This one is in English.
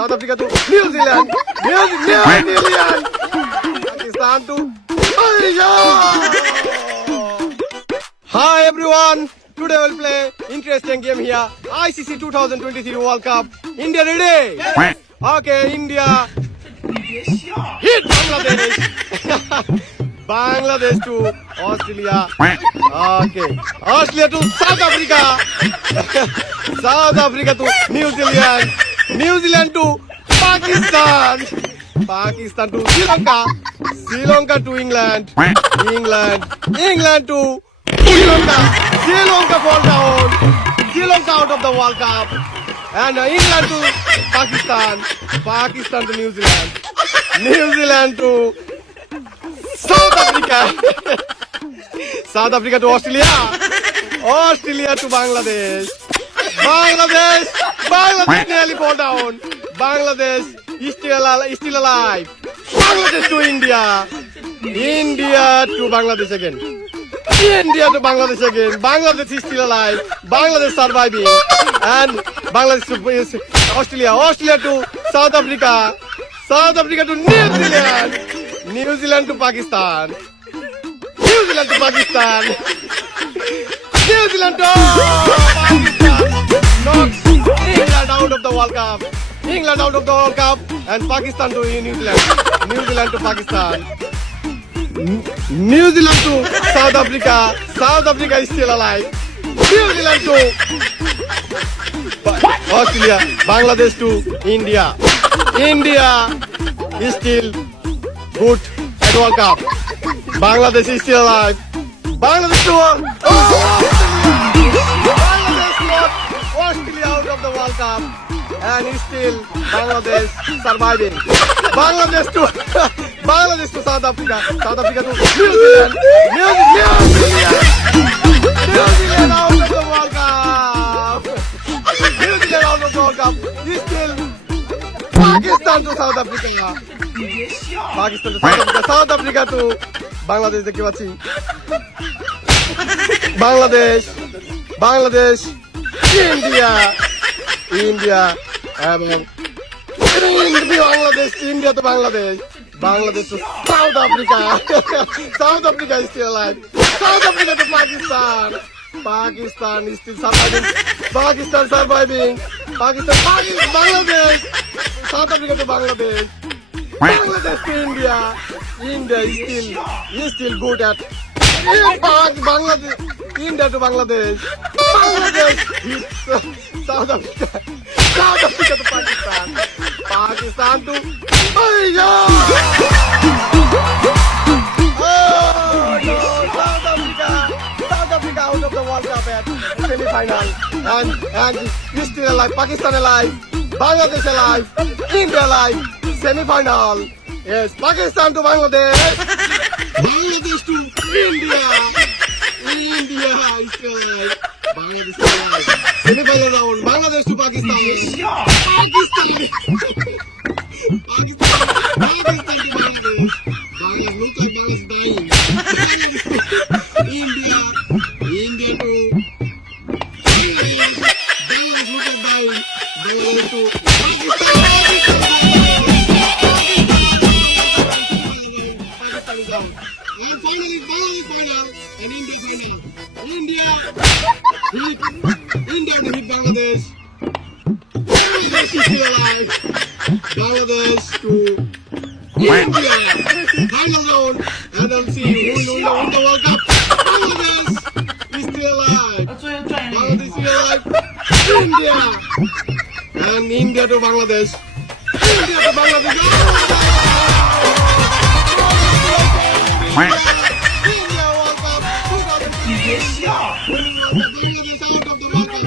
South Africa to New Zealand. New Zealand. Pakistan to Malaysia. Hi everyone. Today we'll play interesting game here. ICC 2023 World Cup. India ready? Yes. Okay, India. Hit Bangladesh. Bangladesh to Australia. Okay. Australia to South Africa. South Africa to New Zealand. New Zealand to Pakistan. Pakistan to Sri Lanka. Sri Lanka to England. England to Sri Lanka. Sri Lanka fall down. Sri Lanka out of the World Cup. And England to Pakistan. Pakistan to New Zealand. New Zealand to South Africa. South Africa to Australia. Australia to Bangladesh. Bangladesh nearly fall down. Bangladesh is still alive. Bangladesh to India. India to Bangladesh again. India to Bangladesh again. Bangladesh is still alive. Bangladesh surviving. And Bangladesh to Australia. Australia to South Africa. South Africa to New Zealand. New Zealand to Pakistan. New Zealand to Pakistan. New Zealand to Pakistan. Knocks England out of the World Cup. England out of the World Cup. And Pakistan to New Zealand. New Zealand to Pakistan. New Zealand to South Africa. South Africa is still alive. New Zealand to Australia. Bangladesh to India. India is still good at World Cup. Bangladesh is still alive. Bangladesh to Bangladesh got Australia out of the World Cup. And is still Bangladesh surviving. Bangladesh to South Africa. South Africa to New Zealand. New Zealand out of the World Cup. New Zealand out of the World Cup. Is still Pakistan to South Africa. Pakistan to South Africa. South Africa to Bangladesh দেখতে পাচ্ছি। Bangladesh India এবং India to Bangladesh to South Africa. South Africa is still alive. South Africa to Pakistan is still surviving. Bangladesh. South Africa to Bangladesh to India is still good at Bangladesh. India to Bangladesh hits South Africa to Pakistan to Malaysia. South Africa out of the World Cup at semi-final and is still alive. Pakistan alive. Bangladesh alive. India alive. Semi-final. Yes, Pakistan to Bangladesh. Bangladesh to India. India is still alive. Bangladesh still alive. Semi-final round. Bangladesh to Pakistan. Pakistan to Bangladesh. Look like Bangladesh dying. India to Bangladesh. Bangladesh look like dying. Bangladesh to Pakistan. Pakistan is out. And finally Bangladesh final and India final. India to hit Bangladesh. Bangladesh is still alive. Bangladesh to India. Final round. And I'll see who will win the World Cup. Bangladesh is still alive. Bangladesh is still alive. India. And India to Bangladesh. India to Bangladesh. India World Cup 2023. Bangladesh out of the World Cup.